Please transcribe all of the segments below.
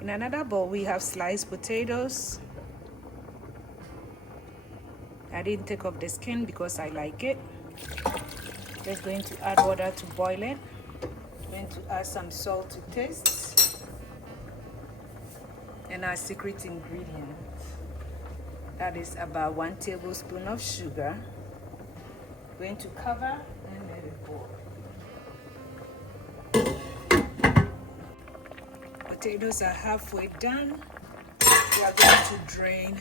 In another bowl, we have sliced potatoes. I didn't take off the skin because I like it. Just going to add water to boil it. Going to add some salt to taste. And our secret ingredient. That is about 1 tablespoon of sugar. Going to cover and let it boil. Potatoes are halfway done. We are going to drain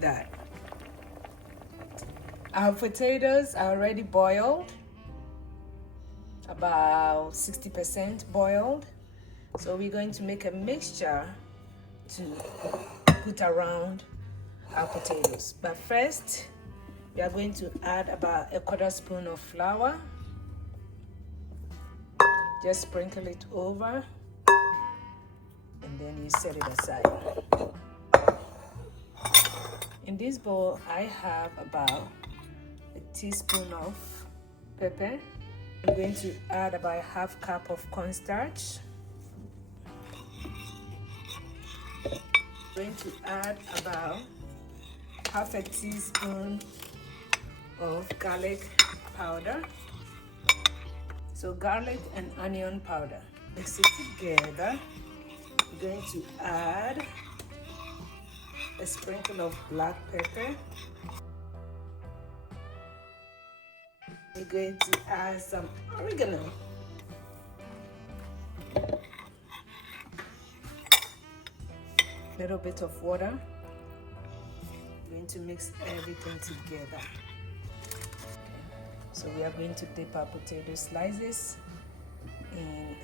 that. Our potatoes are already boiled, about 60% boiled. So we're going to make a mixture to put around our potatoes. But first, we are going to add about 1/4 spoon of flour. Just sprinkle it over, and then you set it aside. In this bowl, I have about a teaspoon of pepper. I'm going to add about 1/2 cup of cornstarch. I'm going to add about 1/2 teaspoon of garlic powder. So garlic and onion powder. Mix it together. I'm going to add a sprinkle of black pepper. We're going to add some oregano. A little bit of water. We're going to mix everything together. So we are going to dip our potato slices in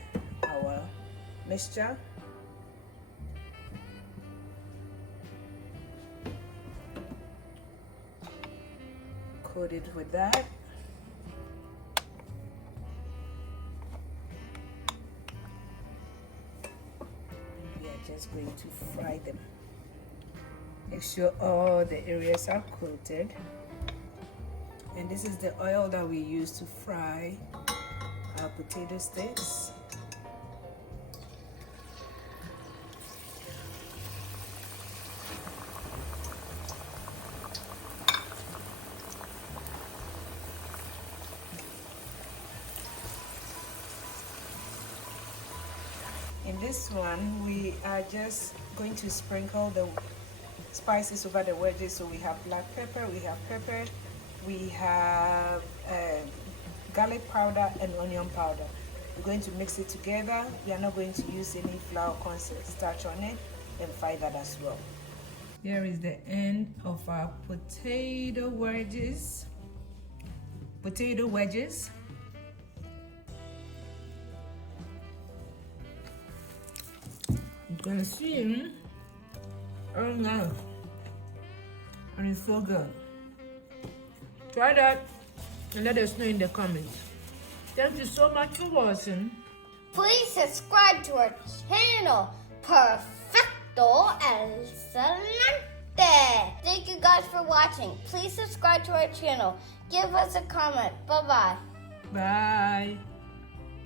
our mixture. Coat it with that. We are just going to fry them. Make sure all the areas are coated. And this is the oil that we use to fry our potato sticks. In this one, we are just going to sprinkle the spices over the wedges. So we have black pepper, we have pepper, we have garlic powder and onion powder. We're going to mix it together. We are not going to use any flour corn starch on it, and fry that as well. Here is the end of our potato wedges. Potato wedges. I'm gonna see. Oh no. And it's so good. Try that and let us know in the comments. Thank you so much for watching. Please subscribe to our channel, Perfecto Excelente. Thank you guys for watching. Please subscribe to our channel. Give us a comment. Bye-bye. Bye.